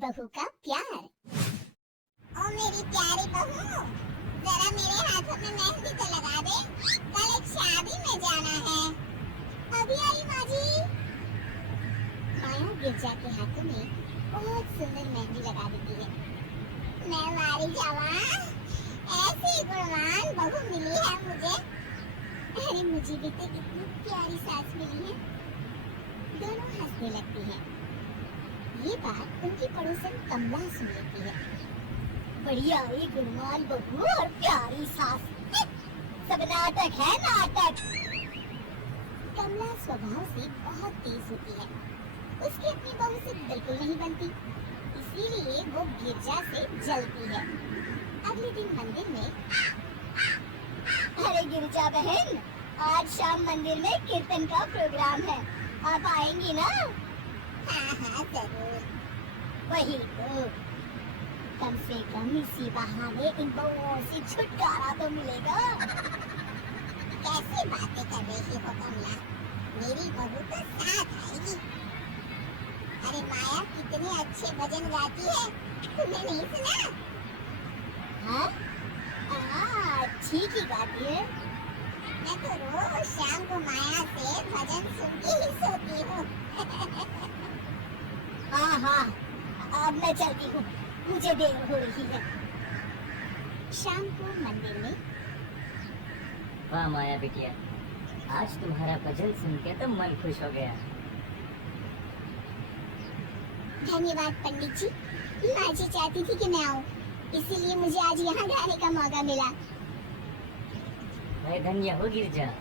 बहू का प्यार। ओ मेरी प्यारी बहू, जरा मेरे हाथों में मेहंदी तो लगा दे, कल एक शादी में जाना है। अभी आई माँ जी। माया गिरजा के हाथों में बहुत सुंदर मेहंदी लगा देती है। मैं मारी जवान, ऐसी गुणवान बहू मिली है मुझे। अरे मुझे भी तो कितनी प्यारी सास मिली है। दोनों हंसने लगती हैं। ये बात उनकी पड़ोसन कमला सुन लेती है। बढ़िया ही गुणवान बहू और प्यारी सास, सब नाटक है नाटक। कमला स्वभाव से बहुत तेज होती है, उसकी अपनी बहू से बिल्कुल नहीं बनती, इसीलिए वो गिरजा से जलती है। अगले दिन मंदिर में, अरे गिरजा बहन, आज शाम मंदिर में कीर्तन का प्रोग्राम है, आप आएंगी ना? हाँ हाँ जरूर। वही तो, कम से कम इसी बहाने इन बहुओं से छुटकारा तो मिलेगा। कैसी बातें कर रही हो कमला, मेरी बहू तो साथ आएगी। अरे माया कितने अच्छे भजन गाती है, तुमने नहीं सुना? हाँ हाँ, ठीक ही गाती है। मैं तो रोज शाम को माया से भजन सुन के ही सोती हूँ। हाँ हाँ, अब मैं चलती हूँ, मुझे देर हो रही है। शाम को मंदिर में, वाह माया बिटिया, आज तुम्हारा भजन सुन के तो मन खुश हो गया। धन्यवाद पंडित जी, माँ जी चाहती थी कि मैं आऊँ, इसीलिए मुझे आज यहाँ गाने का मौका मिला। मैं धन्य हो गिरजा,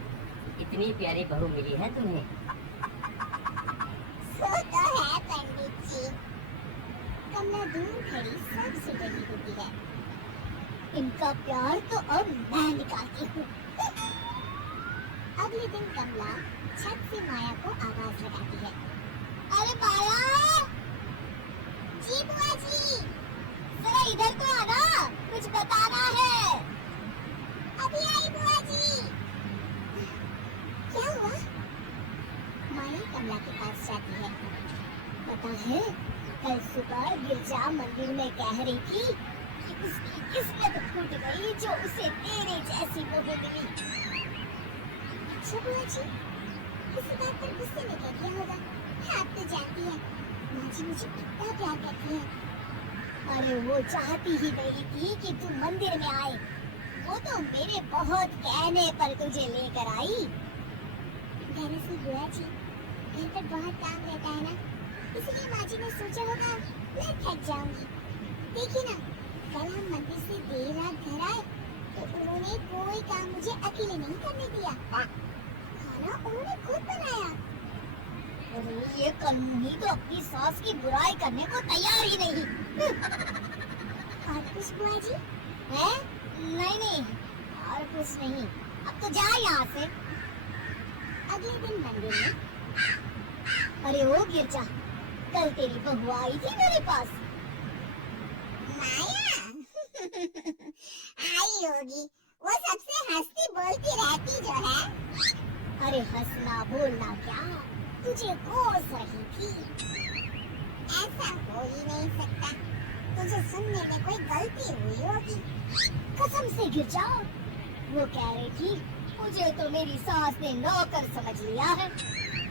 इतनी प्यारी बहू मिली है तुम्हें। सो तो है पंडित जी। कमला दूर खड़ी सबसे डरी होती है। इनका प्यार तो अब मैं निकालती हूँ। अगले दिन कमला छत से माया को आवाज लगाती है। अरे माया! जी बुआ जी, जरा इधर तो आना, कुछ बताना है। अभी आई बुआ जी। क्या हुआ? माया कमला के पास जाती है। पता है, कल सुबह गिरजा मंदिर में कह रही थी कि उसकी किस्मत फूट गई जो उसे तेरे जैसी बहू मिली। अच्छा बुआ जी, किसी बात पर गुस्से में कह दिया होगा। आप तो जानती हैं, माँ जी मुझे कितना प्यार करती है। अरे वो चाहती ही नहीं थी कि तू मंदिर में आए, वो तो मेरे बहुत कहने पर तुझे लेकर आई। दरअसल बुआ जी, घर पर बहुत काम रहता है ना, इसलिए माँ जी ने सोचा होगा मैं थक जाऊंगी। देखिए ना, कल हम मंदिर से देर रात घर आए तो उन्होंने कोई काम मुझे अकेले नहीं करने दिया, खाना उन्होंने खुद बनाया। अरे ये कानूनी तो अपनी सास की बुराई करने को तैयार ही नहीं। और कुछ बुआ जी? है? नहीं नहीं, और कुछ नहीं, अब तो जा यहाँ से। अगले दिन मंदिर में, अरे ओ गिरजा, कल तेरी बहू आई थी मेरे पास। माया? आई होगी, वो सबसे हंसती बोलती रहती जो है। अरे हंसना बोलना क्या, तुझे कोस रही थी। ऐसा हो ही नहीं सकता, तुझे सुनने में कोई गलती हुई होगी। कसम से गिरजा, वो कह रही थी मुझे तो मेरी सास ने नौकर समझ लिया है।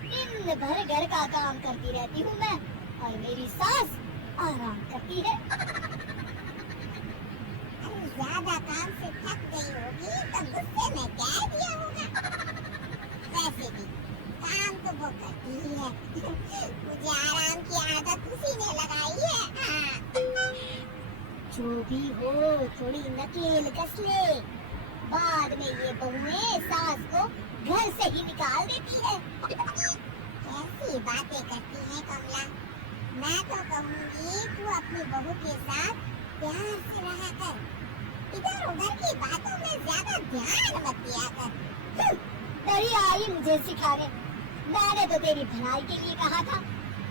दिन भर घर का काम करती रहती हूँ मैं, और मेरी सास आराम करती है। अरे ज्यादा काम से थक गई होगी तो गुस्से में कह दिया होगा। वैसे भी काम तो वो करती ही है। मुझे आराम की आदत उसी ने लगाई है। हाँ। जो भी हो, थोड़ी नकेल कस ले, बाद में ये बहुएं सास को घर से ही निकाल देती है। कैसी बातें करती है कमला, मैं तो कहूँगी तू अपनी बहू के साथ प्यार से रहा कर, इधर उधर की बातों में ज्यादा ध्यान मत दिया कर। तेरी आई मुझे सिखाने, मैंने तो तेरी भलाई के लिए कहा था,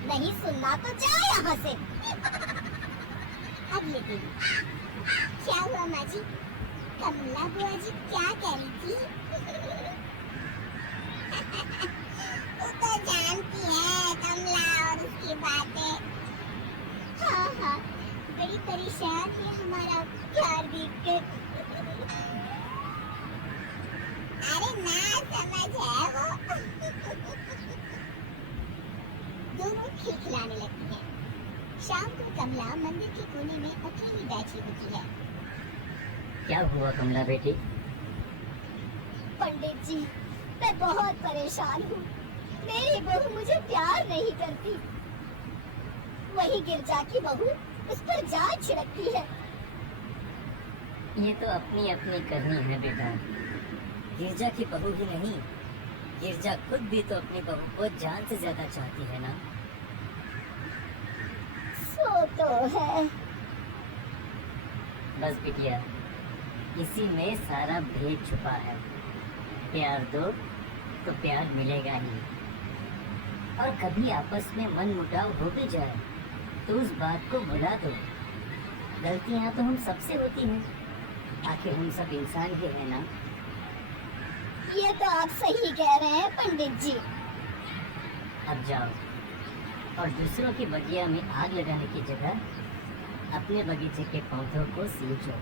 नहीं सुनना तो जा यहाँ से। अगले दिन, क्या हुआ माँ जी? कमला बुआ जी क्या कह रही थी? तू तो जानती है कमला और उसकी बातें। हाँ हाँ, खिलखिलाने लगती हैं। शाम को कमला मंदिर के कोने में अकेली बैठी होती है। क्या हुआ कमला बेटी? पंडित जी, मैं बहुत परेशान हूँ। मेरी बहू मुझे प्यार नहीं करती। वही गिरजा की बहू उस पर जान छिड़कती है। ये तो अपनी अपनी करनी है बेटा। गिरजा की बहू ही नहीं, गिरजा खुद भी तो अपनी बहू को जान से ज्यादा चाहती है ना। सो तो है। बस बिटिया, इसी में सारा भेद छुपा है। प्यार दो तो प्यार मिलेगा ही। और कभी आपस में मन मुटाव हो भी जाए तो उस बात को भुला दो। गलतियां तो हम सबसे होती हैं, आखिर हम सब इंसान ही है ना। ये तो आप सही कह रहे हैं पंडित जी। अब जाओ और दूसरों की बगिया में आग लगाने की जगह अपने बगीचे के पौधों को सींचो।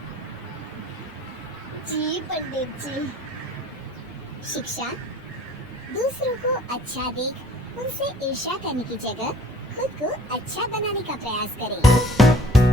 जी पंडित जी। शिक्षा, दूसरों को अच्छा देख उनसे ईर्ष्या करने की जगह खुद को अच्छा बनाने का प्रयास करें।